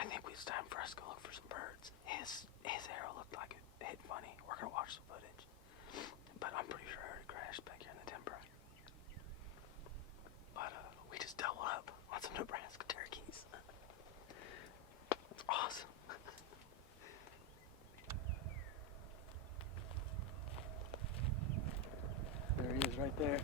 I think it's time for us to go look for some birds. His arrow looked like it hit funny. We're gonna watch some footage, but I'm pretty sure it crashed back here in the timber. But we just doubled up on some Nebraska turkeys. That's awesome. There he is right there.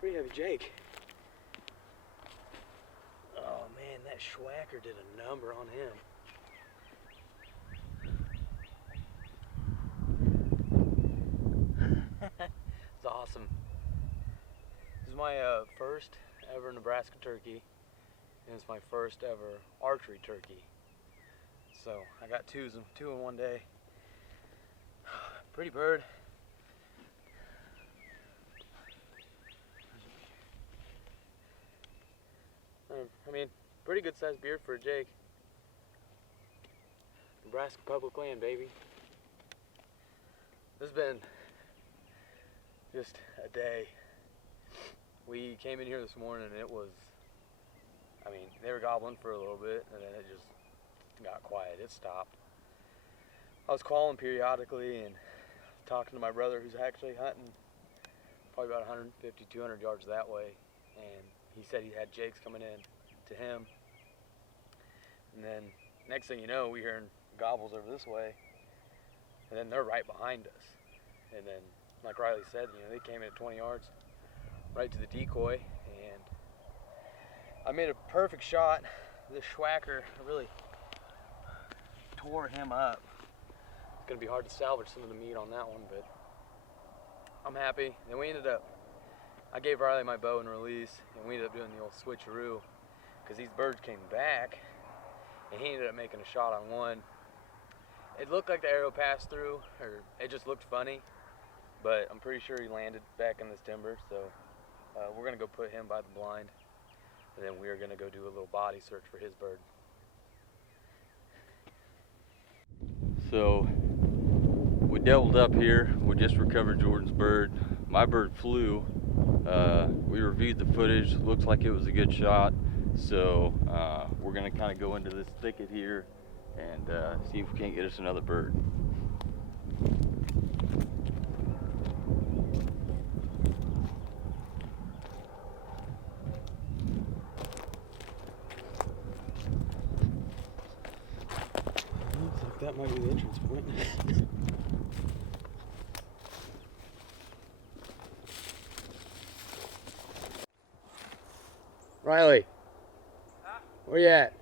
Pretty heavy Jake. Oh man, that Shwacker did a number on him. It's awesome. This is my first ever Nebraska turkey, and it's my first ever archery turkey. So I got two in one day. Pretty bird. I mean, pretty good sized beard for a Jake. Nebraska public land, baby. This has been just a day. We came in here this morning and it was, I mean, they were gobbling for a little bit and then it just got quiet. It stopped. I was calling periodically and talking to my brother who's actually hunting probably about 150, 200 yards that way. And he said he had jakes coming in to him. And then next thing you know, we hearing gobbles over this way. And then they're right behind us. And then, like Riley said, you know, they came in at 20 yards right to the decoy. And I made a perfect shot. This Shwacker really tore him up. It's gonna be hard to salvage some of the meat on that one, but I'm happy. And we ended up, I gave Riley my bow and release, and we ended up doing the old switcheroo because these birds came back, and he ended up making a shot on one. It looked like the arrow passed through, or it just looked funny, but I'm pretty sure he landed back in this timber, so we're going to go put him by the blind, and then we're going to go do a little body search for his bird. So we doubled up here. We just recovered Jordan's bird. My bird flew. We reviewed the footage. Looks like it was a good shot. So we're gonna kind of go into this thicket here and see if we can't get us another bird. Looks like that might be the entrance point. Riley, huh? Where you at?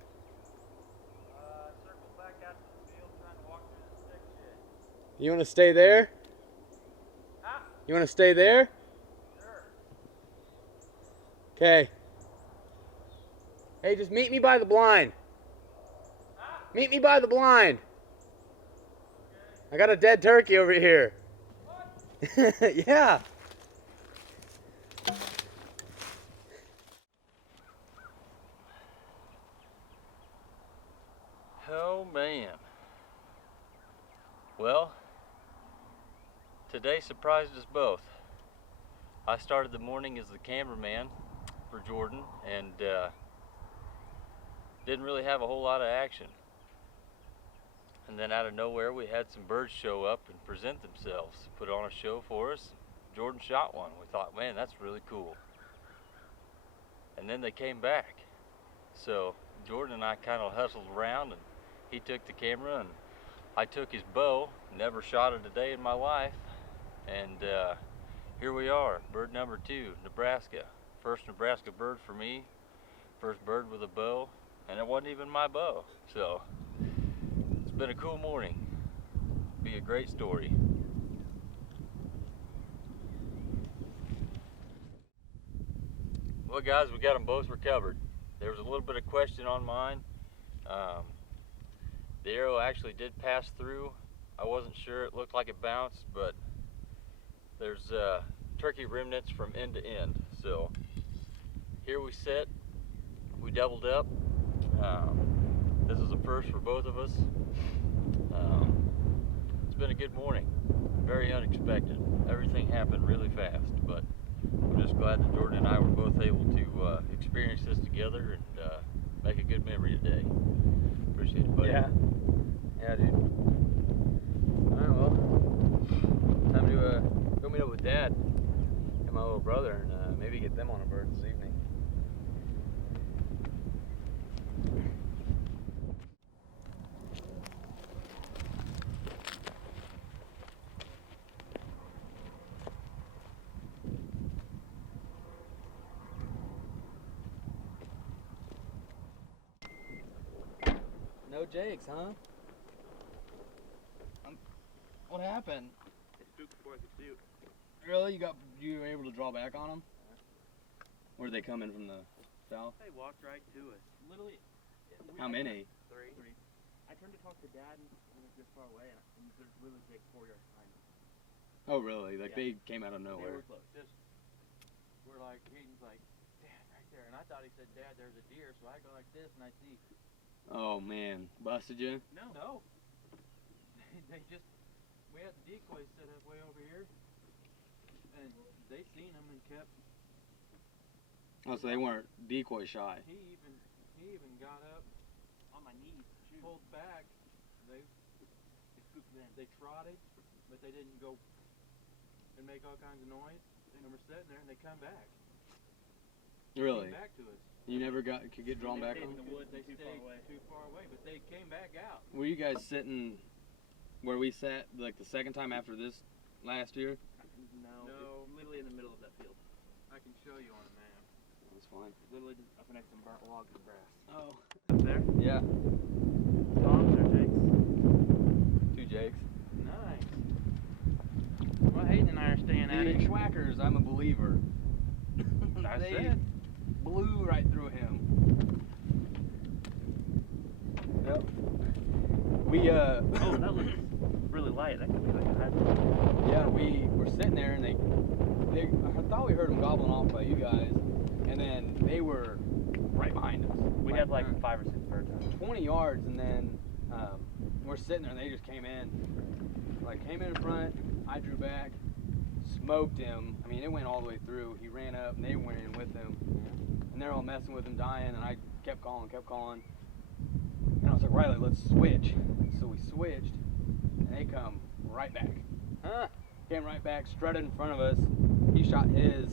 Circle back out to the field, trying to walk through the thick shit. You want to stay there? Huh? You want to stay there? Sure. Okay. Hey, just meet me by the blind. Huh? Meet me by the blind. Okay. I got a dead turkey over here. What? Yeah. Oh man. Well, today surprised us both. I started the morning as the cameraman for Jordan and didn't really have a whole lot of action. And then out of nowhere we had some birds show up and present themselves, put on a show for us. Jordan shot one. We thought, man, that's really cool. And then they came back. So Jordan and I kind of hustled around and he took the camera and I took his bow. Never shot it a day in my life. And here we are, bird number 2, Nebraska. First Nebraska bird for me, first bird with a bow, and it wasn't even my bow. So it's been a cool morning. Be a great story. Well guys, we got them both recovered. There was a little bit of question on mine. The arrow actually did pass through. I wasn't sure. It looked like it bounced, but there's turkey remnants from end to end. So here we sit. We doubled up. This is a first for both of us. It's been a good morning. Very unexpected. Everything happened really fast, but I'm just glad that Jordan and I were both able to experience this together and make a good memory today. Appreciate it, buddy. Yeah. Yeah, dude. Alright, well, time to go meet up with Dad and my little brother and maybe get them on a bird this evening. No Jakes, huh? What happened? They spooked before I could shoot. Really? You were able to draw back on them? Where did they come in from the south? They walked right to us. Literally. How many? Three. I turned to talk to Dad and he was this far away, and there's literally like 4 yards behind me. Oh, really? Like Yeah. they came out of They nowhere? were close. Just, we're like, Hayden's like, Dad, right there. And I thought he said, Dad, there's a deer. So I go like this and I see. Oh man, busted you? No. They just, we had the decoys set up way over here. And they seen them and kept. Oh, so they weren't decoy shy. He even got up On my knees. Shoot. pulled back. They spooked them. they trotted, but they didn't go and make all kinds of noise. And we're sitting there, and they come back. Really? Came back to us. You never could get drawn They back stayed on in them? the woods They too stayed far away. too far away, but they came back out. Were you guys sitting where we sat like the second time after this last year? No. No. It's literally in the middle of that field. I can show you on a map. That's fine. Literally just up next to some burnt logs and grass. Oh. Up there? Yeah. Toms or Jakes? 2 Jakes. Nice. Well, Hayden and I are staying at The it. Shwackers, I'm a believer. I They said. blew right through him. Yep. We Oh, that looks really light. That could be like a hybrid. yeah, we were sitting there and they I thought we heard them gobbling off by you guys, and then they were right behind us. We had like 5 or 6 birds on it. 20 yards, and then we're sitting there and they just came in. Like came in front, I drew back, smoked him. I mean, it went all the way through. He ran up and they went in with him. And they're all messing with him, dying, and I kept calling. And I was like, Riley, let's switch. So we switched, and they come right back. Huh? Came right back, strutted in front of us. He shot his.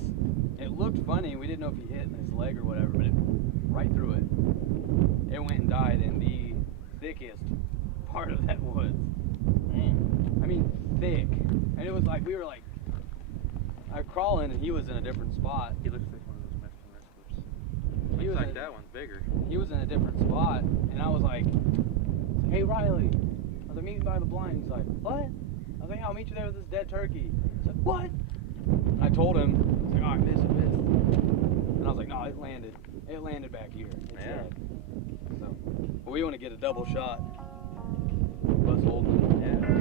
It looked funny. We didn't know if he hit his leg or whatever, but it right through it. It went and died in the thickest part of that woods. I mean, thick. And it was like, we were like, crawling, and he was in a different spot. He looks like one of those Mexican wrestlers. He was like in- that one's bigger. He was in a different spot, and I was like, hey Riley, I was like, meet me by the blind. He's like, what? I was like, I'll meet you there with this dead turkey. He's like, what? I told him, he's like, oh, I missed. And I was like, no, it landed. It landed back here. It's Yeah. dead. So, but we want to get a double shot. Us holding it. Yeah.